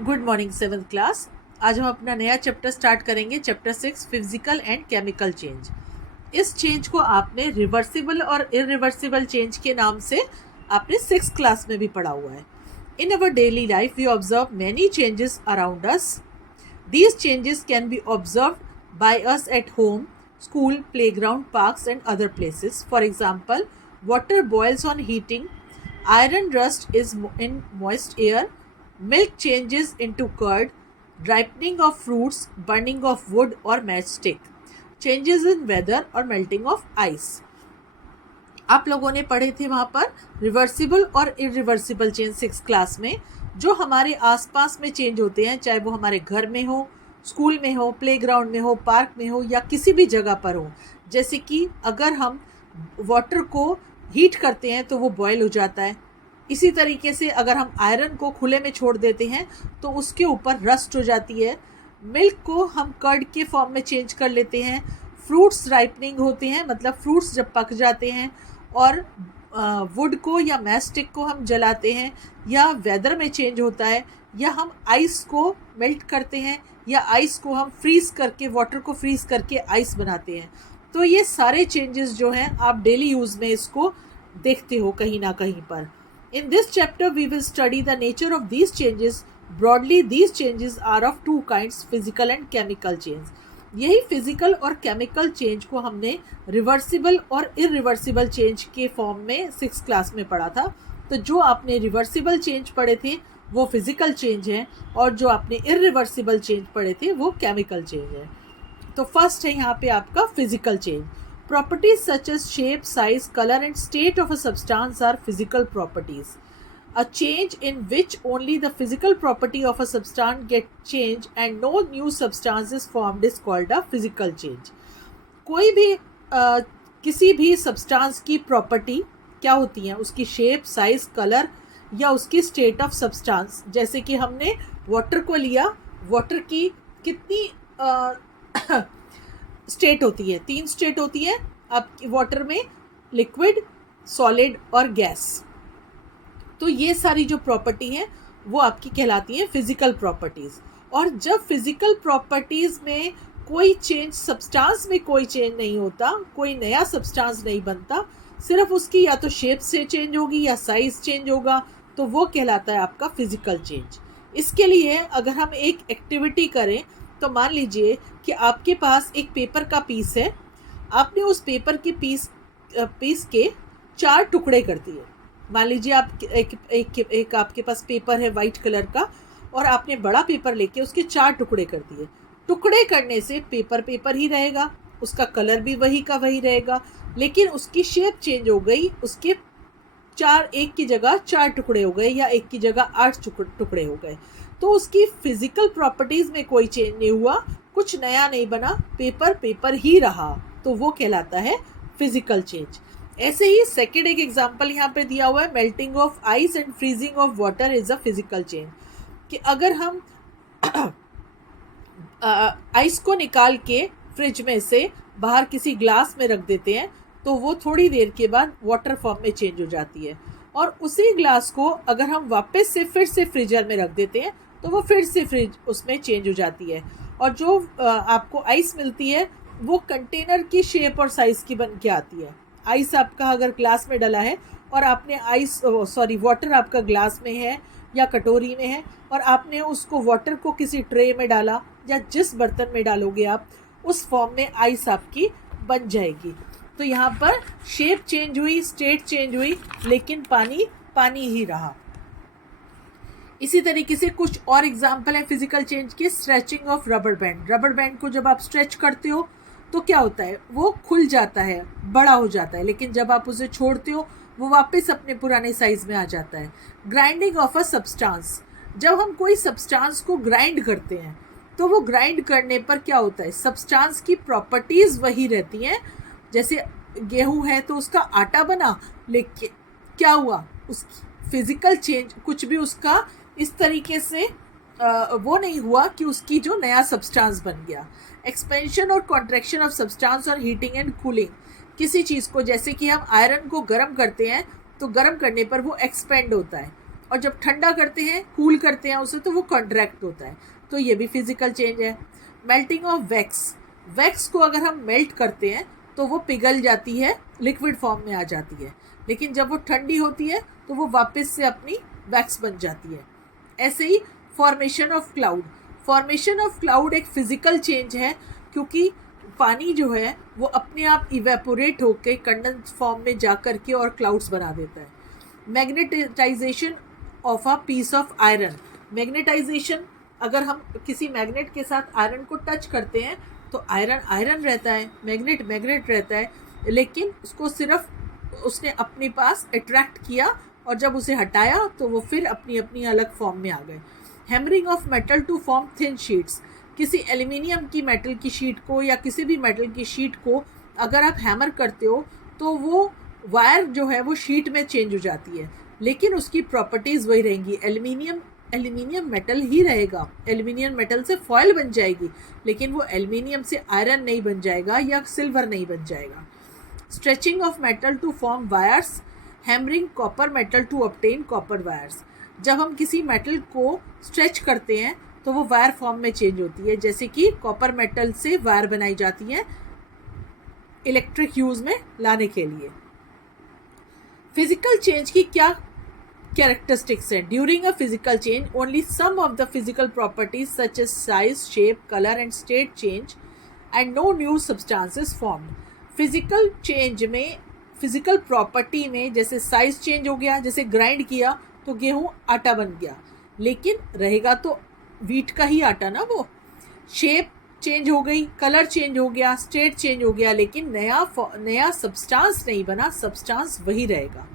Good morning seventh class. आज हम अपना नया चैप्टर स्टार्ट करेंगे, chapter 6 physical and chemical change. इस चेंज को आपने रिवर्सिबल और इरिवर्सिबल चेंज के नाम से आपने 6th क्लास में भी पढ़ा हुआ है। In our daily life we observe many changes around us. These changes can be observed by us at home, school, playground, parks and other places. For example, water boils on heating, iron rust is in moist air, milk changes into curd, ripening of fruits, burning of wood or matchstick, changes in weather or melting of ice. आप लोगों ने पढ़े थे वहाँ पर reversible और irreversible change 6th class में, जो हमारे आसपास में चेंज होते हैं, चाहे वो हमारे घर में हो, स्कूल में हो, प्लेग्राउंड में हो, पार्क में हो या किसी भी जगह पर हो। जैसे कि अगर हम वाटर को हीट करते हैं तो वो बॉयल हो जाता है। इसी तरीके से अगर हम आयरन को खुले में छोड़ देते हैं तो उसके ऊपर रस्ट हो जाती है। मिल्क को हम कर्ड के फॉर्म में चेंज कर लेते हैं। फ्रूट्स राइपनिंग होते हैं, मतलब फ्रूट्स जब पक जाते हैं। और वुड को या मैस्टिक को हम जलाते हैं, या वेदर में चेंज होता है, या हम आइस को मेल्ट करते हैं, या आइस को हम फ्रीज़ करके, वाटर को फ्रीज़ करके आइस बनाते हैं। तो ये सारे चेंजेस जो हैं आप डेली यूज़ में इसको देखते हो कहीं ना कहीं पर। In this chapter we will study the nature of these changes. Broadly these changes are of two kinds, physical and chemical change. यही फिजिकल और केमिकल चेंज को हमने रिवर्सिबल और इरिवर्सिबल चेंज के फॉर्म में 6th क्लास में पढ़ा था। तो जो आपने रिवर्सिबल चेंज पढ़े थे वो फिजिकल चेंज है, और जो आपने इरिवर्सिबल चेंज पढ़े थे वो केमिकल चेंज है। तो फर्स्ट है यहाँ पे आपका physical change. Properties such as shape, size, colour and state of a substance are physical properties. A change in which only the physical property of a substance gets changed and no new substance is formed is called a physical change. कोई भी किसी भी substance की property क्या होती है, उसकी shape, size, colour या उसकी स्टेट ऑफ सब्सटेंस। जैसे कि हमने वाटर को लिया, वाटर की कितनी स्टेट होती है? 3 स्टेट होती है आपकी वाटर में, लिक्विड, सॉलिड और गैस। तो ये सारी जो प्रॉपर्टी हैं वो आपकी कहलाती हैं फिजिकल प्रॉपर्टीज़। और जब फिजिकल प्रॉपर्टीज़ में कोई चेंज, सब्सटेंस में कोई चेंज नहीं होता, कोई नया सब्सटेंस नहीं बनता, सिर्फ उसकी या तो शेप से चेंज होगी या साइज चेंज होगा, तो वो कहलाता है आपका फिजिकल चेंज। इसके लिए अगर हम एक एक्टिविटी करें तो मान लीजिए कि आपके पास एक पेपर का पीस है। आपने उस पेपर के पीस के 4 टुकड़े कर दिए। मान लीजिए आप एक आपके पास पेपर है वाइट कलर का, और आपने बड़ा पेपर लेके उसके 4 टुकड़े कर दिए। टुकड़े करने से पेपर पेपर ही रहेगा, उसका कलर भी वही का वही रहेगा, लेकिन उसकी शेप चेंज हो गई। उसके 4, एक की जगह 4 टुकड़े हो गए, या एक की जगह 8 टुकड़े हो गए। तो उसकी फिजिकल प्रॉपर्टीज़ में कोई चेंज नहीं हुआ, कुछ नया नहीं बना, पेपर पेपर ही रहा, तो वो कहलाता है फिजिकल चेंज। ऐसे ही सेकेंड एक एग्जाम्पल यहाँ पे दिया हुआ है, melting of ice and freezing of water is a physical change. कि अगर हम आइस को निकाल के फ्रिज में से बाहर किसी ग्लास में रख देते हैं तो वो थोड़ी देर के बाद वाटर फॉर्म में चेंज हो जाती है, और उसी ग्लास को अगर हम वापस से फिर से फ्रीजर में रख देते हैं तो वो फिर से फ्रिज उसमें चेंज हो जाती है। और जो आपको आइस मिलती है वो कंटेनर की शेप और साइज़ की बन के आती है। आइस आपका अगर ग्लास में डला है और आपने वाटर आपका ग्लास में है या कटोरी में है, और आपने उसको वाटर को किसी ट्रे में डाला, या जिस बर्तन में डालोगे आप उस फॉर्म में आइस आपकी बन जाएगी। तो यहाँ पर शेप चेंज हुई, स्टेट चेंज हुई, लेकिन पानी पानी ही रहा। इसी तरीके से कुछ और एग्जाम्पल है फिजिकल चेंज के। Stretching of rubber band. Rubber band को जब आप स्ट्रेच करते हो तो क्या होता है, वो खुल जाता है, बड़ा हो जाता है, लेकिन जब आप उसे छोड़ते हो वो वापस अपने पुराने साइज में आ जाता है। Grinding of a substance. जब हम कोई सब्सटेंस को ग्राइंड करते हैं तो वो ग्राइंड करने पर क्या होता है, सब्सटेंस की प्रॉपर्टीज़ वही रहती हैं। जैसे गेहूं है तो उसका आटा बना, लेकिन क्या हुआ, उसकी फिजिकल चेंज कुछ भी उसका इस तरीके से वो नहीं हुआ कि उसकी जो नया सब्सटेंस बन गया। एक्सपेंशन और कॉन्ट्रैक्शन ऑफ सब्सटेंस और हीटिंग एंड कूलिंग। किसी चीज़ को, जैसे कि हम आयरन को गर्म करते हैं तो गर्म करने पर वो एक्सपेंड होता है, और जब ठंडा करते हैं, कूल करते हैं उसे, तो वो कॉन्ट्रैक्ट होता है, तो ये भी फिजिकल चेंज है। मेल्टिंग ऑफ वैक्स, वैक्स को अगर हम मेल्ट करते हैं तो वो पिघल जाती है, लिक्विड फॉर्म में आ जाती है, लेकिन जब वो ठंडी होती है तो वो वापस से अपनी वैक्स बन जाती है। ऐसे ही formation of cloud, formation of cloud एक फिजिकल चेंज है, क्योंकि पानी जो है वो अपने आप इवेपोरेट होकर कंडेंस फॉर्म में जा कर के और क्लाउड्स बना देता है। Magnetisation of a piece of iron, magnetisation, अगर हम किसी मैग्नेट के साथ आयरन को टच करते हैं तो आयरन आयरन रहता है, मैग्नेट मैग्नेट रहता है, लेकिन उसको सिर्फ उसने अपने पास अट्रैक्ट किया और जब उसे हटाया तो वो फिर अपनी अपनी अलग फॉर्म में आ गए। Hammering of metal to form thin sheets, किसी एल्युमिनियम की मेटल की शीट को या किसी भी मेटल की शीट को अगर आप हैमर करते हो तो वो वायर जो है वो शीट में चेंज हो जाती है, लेकिन उसकी प्रॉपर्टीज़ वही रहेंगी। एल्युमिनियम मेटल ही रहेगा, एल्युमिनियम मेटल से फॉयल बन जाएगी, लेकिन वो एल्युमिनियम से आयरन नहीं बन जाएगा या सिल्वर नहीं बन जाएगा। Stretching of metal to form wires, hammering copper metal to obtain copper wires, जब हम किसी मेटल को स्ट्रेच करते हैं तो वो वायर फॉर्म में चेंज होती है, जैसे कि कॉपर मेटल से वायर बनाई जाती हैं इलेक्ट्रिक यूज़ में लाने के लिए। फिजिकल चेंज की क्या कैरेक्टरिस्टिक्स हैं? During a physical change only some of the physical properties such as size, shape, colour and state change and no new substances formed. Physical change में, फिजिकल प्रॉपर्टी में, जैसे साइज चेंज हो गया, जैसे grind किया तो गेहूँ आटा बन गया, लेकिन रहेगा तो व्हीट का ही आटा ना वो। शेप चेंज हो गई, कलर चेंज हो गया, स्टेट चेंज हो गया, लेकिन नया सब्सटेंस नहीं बना, सब्सटेंस वही रहेगा।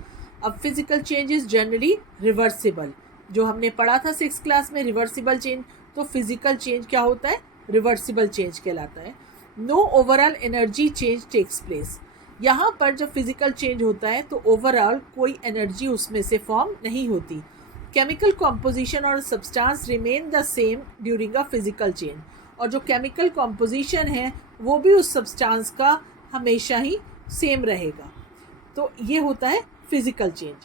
अब physical change is generally reversible, जो हमने पढ़ा था 6th क्लास में रिवर्सिबल चेंज, तो फिजिकल चेंज क्या होता है? रिवर्सिबल चेंज कहलाता है। No overall energy change takes place, यहाँ पर जब फिजिकल चेंज होता है तो ओवरऑल कोई एनर्जी उसमें से फॉर्म नहीं होती। केमिकल कॉम्पोजिशन और substance remain the same during a physical change, और जो केमिकल कॉम्पोजिशन है वो भी उस सब्सटेंस का हमेशा ही सेम रहेगा। तो ये होता है फिजिकल चेंज।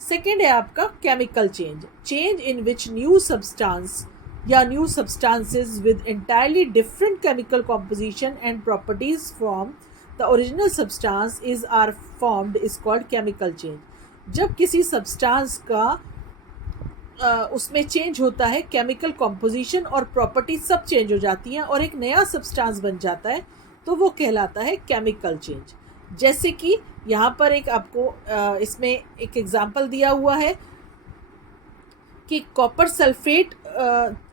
सेकेंड है आपका chemical change, change in which new substance या new substances with entirely different chemical composition and properties from the original substance is are formed is called chemical change. जब किसी सब्सटेंस का उसमें change होता है, chemical composition और property सब change हो जाती हैं और एक नया सब्सटेंस बन जाता है, तो वो कहलाता है केमिकल चेंज। जैसे कि यहाँ पर एक आपको इसमें एक एग्जांपल दिया हुआ है कि copper sulphate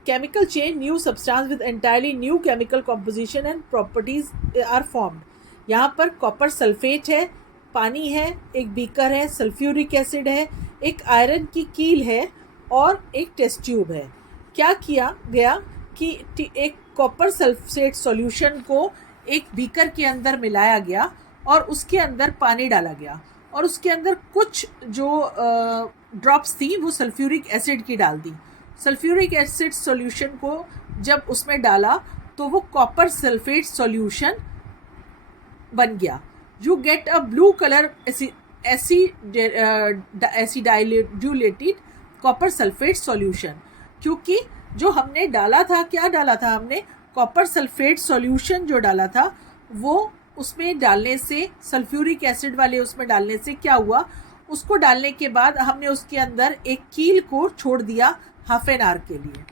chemical change, new substance with entirely new chemical composition and properties are formed. यहाँ पर कॉपर सल्फेट है, पानी है, एक बीकर है, सल्फ्यूरिक एसिड है, एक आयरन की कील है और एक टेस्ट ट्यूब है। क्या किया गया कि एक कॉपर सल्फेट सॉल्यूशन को एक बीकर के अंदर मिलाया गया और उसके अंदर पानी डाला गया और उसके अंदर कुछ जो ड्रॉप्स थी वो सल्फ्यूरिक एसिड की डाल दी। सल्फ्यूरिक एसिड सॉल्यूशन को जब उसमें डाला तो वो कॉपर सल्फेट सॉल्यूशन बन गया। You get a blue colour acid diluted copper sulphate solution, क्योंकि जो हमने डाला था, क्या डाला था हमने? कॉपर सल्फेट सॉल्यूशन जो डाला था वो उसमें डालने से, सल्फ्यूरिक एसिड वाले उसमें डालने से क्या हुआ? उसको डालने के बाद हमने उसके अंदर एक कील को छोड़ दिया हाफ एन आवर के लिए।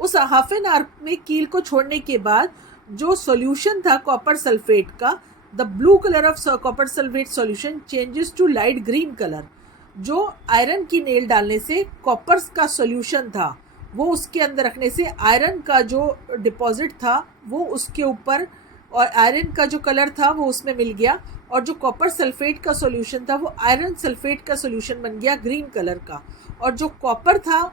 उस हाफ एन आवर में कील को छोड़ने के बाद जो सॉल्यूशन था कॉपर सल्फेट का, the blue colour of copper sulphate solution changes to light green colour. जो आयरन की नेल डालने से कॉपर का सॉल्यूशन था वो उसके अंदर रखने से आयरन का जो डिपॉजिट था वो उसके ऊपर, और आयरन का जो कलर था वो उसमें मिल गया, और जो कॉपर सल्फेट का सॉल्यूशन था वो आयरन सल्फेट का सॉल्यूशन बन गया ग्रीन कलर का, और जो कॉपर था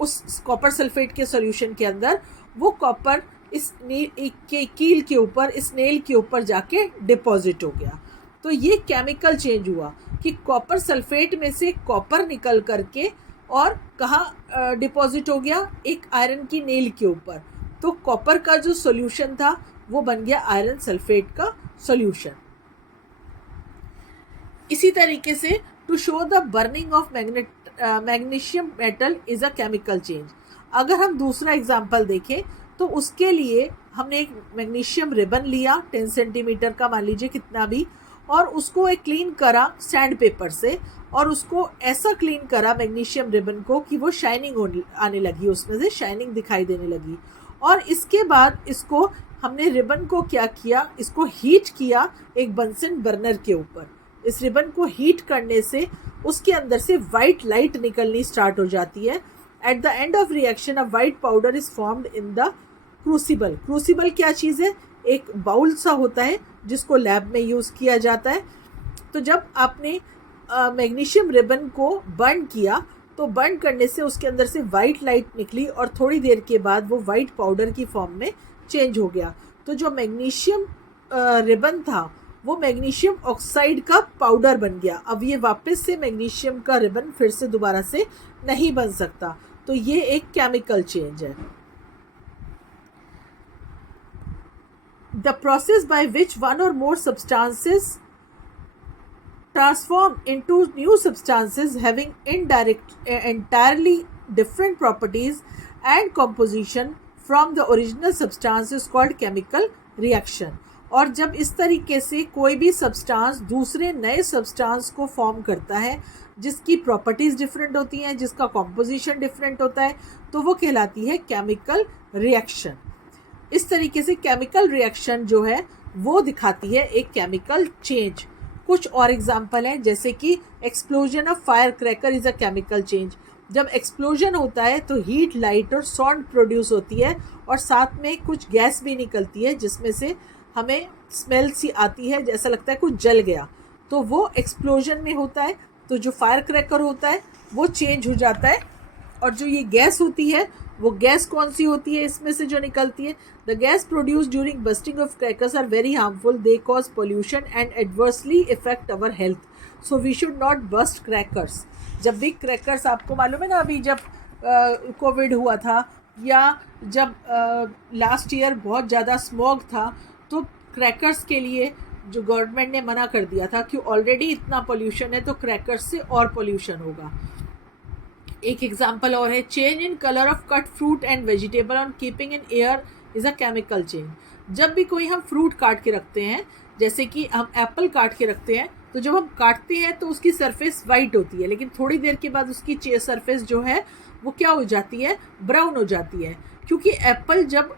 उस कॉपर सल्फेट के सॉल्यूशन के अंदर वो कॉपर इस कील के ऊपर, इस नेल के ऊपर जाके डिपॉजिट हो गया। तो ये केमिकल चेंज हुआ कि कॉपर सल्फेट में से कॉपर निकल करके और कहाँ डिपॉजिट हो गया? एक आयरन की नेल के ऊपर। तो कॉपर का जो सॉल्यूशन था वो बन गया आयरन सल्फेट का सॉल्यूशन। इसी तरीके से to show the burning of magnesium metal is a chemical change. अगर हम दूसरा एग्जांपल देखें तो उसके लिए हमने एक मैग्नीशियम रिबन लिया 10 सेंटीमीटर का, मान लीजिए कितना भी, और उसको एक क्लीन करा सैंड पेपर से, और उसको ऐसा क्लीन करा मैग्नीशियम रिबन को कि वो शाइनिंग आने लगी, उसमें से शाइनिंग दिखाई देने लगी। और इसके बाद इसको हमने रिबन को क्या किया, इसको हीट किया एक बंसन बर्नर के ऊपर। इस रिबन को हीट करने से उसके अंदर से वाइट लाइट निकलनी स्टार्ट हो जाती है। At the end of reaction a white powder is formed in the crucible. Crucible क्या चीज़ है? एक बाउल सा होता है जिसको लैब में यूज़ किया जाता है। तो जब आपने मैग्नीशियम रिबन को बर्न किया तो बर्न करने से उसके अंदर से वाइट लाइट निकली और थोड़ी देर के बाद वो वाइट पाउडर की फॉर्म में चेंज हो गया। तो जो मैग्नीशियम रिबन था वो मैग्नीशियम ऑक्साइड का पाउडर बन गया। अब ये वापस से मैग्नीशियम का रिबन फिर से दोबारा से नहीं बन सकता। तो ये एक केमिकल चेंज है। The process by which one or more substances transform into new substances having entirely different properties and composition from the original substance is called chemical reaction। और जब इस तरीके से कोई भी सब्सटेंस दूसरे नए सब्सटेंस को फॉर्म करता है जिसकी प्रॉपर्टीज़ डिफरेंट होती हैं, जिसका कॉम्पोजिशन डिफरेंट होता है, तो वो कहलाती है केमिकल रिएक्शन। इस तरीके से केमिकल रिएक्शन जो है वो दिखाती है एक केमिकल चेंज। कुछ और एग्जांपल हैं, जैसे कि explosion of fire cracker is a chemical change. जब एक्सप्लोजन होता है तो हीट, लाइट और साउंड प्रोड्यूस होती है और साथ में कुछ गैस भी निकलती है जिसमें से हमें स्मेल सी आती है, जैसा लगता है कुछ जल गया। तो वो एक्सप्लोजन में होता है। तो जो फायर क्रैकर होता है वो चेंज हो जाता है। और जो ये गैस होती है वो गैस कौन सी होती है इसमें से जो निकलती है? The gas produce during bursting of crackers are very harmful. They cause pollution and adversely affect our health, so we should not burst crackers. जब भी क्रैकर्स, आपको मालूम है ना, अभी जब कोविड हुआ था या जब लास्ट ईयर बहुत ज़्यादा स्मॉग था, तो क्रैकर्स के लिए जो गवर्नमेंट ने मना कर दिया था कि ऑलरेडी इतना पोल्यूशन है तो क्रैकर्स से और पोल्यूशन होगा। एक एग्जांपल और है, change in colour of cut fruit and vegetable on keeping in air is a chemical change. जब भी कोई हम फ्रूट काट के रखते हैं, जैसे कि हम एप्पल काट के रखते हैं, तो जब हम काटते हैं तो उसकी सरफेस वाइट होती है, लेकिन थोड़ी देर के बाद उसकी सरफेस जो है वो क्या हो जाती है? ब्राउन हो जाती है। क्योंकि एप्पल जब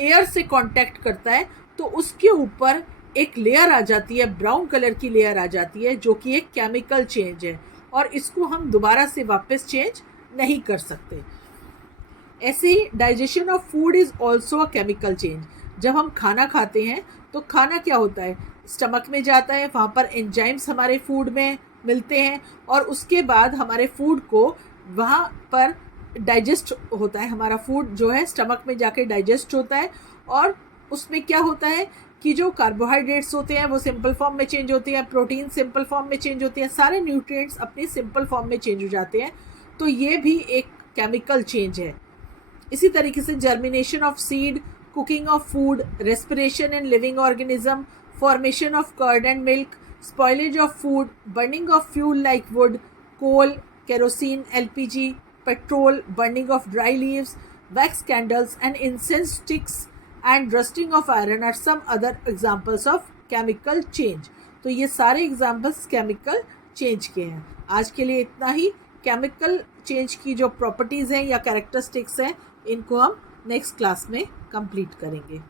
एयर से कांटेक्ट करता है तो उसके ऊपर एक लेयर आ जाती है, ब्राउन कलर की लेयर आ जाती है, जो कि एक केमिकल चेंज है और इसको हम दोबारा से वापस चेंज नहीं कर सकते। ऐसे ही digestion of food is also a chemical change. जब हम खाना खाते हैं तो खाना क्या होता है? स्टमक में जाता है, वहाँ पर एंजाइम्स हमारे फूड में मिलते हैं और उसके बाद हमारे फूड को वहाँ पर डाइजेस्ट होता है। हमारा फूड जो है स्टमक में जाके डाइजेस्ट होता है और उसमें क्या होता है कि जो कार्बोहाइड्रेट्स होते हैं वो सिंपल फॉर्म में चेंज होते हैं, प्रोटीन सिंपल फॉर्म में चेंज होते हैं, सारे न्यूट्रिएंट्स अपनी सिंपल फॉर्म में चेंज हो जाते हैं। तो ये भी एक केमिकल चेंज है। इसी तरीके से germination of seed, cooking of food, respiration in living organism, formation of curd and milk, spoilage of food, burning of fuel like wood, coal, kerosene, LPG, petrol, burning of dry leaves, wax candles and incense sticks and rusting of iron are some other examples of chemical change। तो ये सारे examples chemical change के हैं। आज के लिए इतना ही। Chemical change की जो प्रॉपर्टीज़ हैं या कैरेक्टरिस्टिक्स हैं, इनको हम नेक्स्ट क्लास में कंप्लीट करेंगे।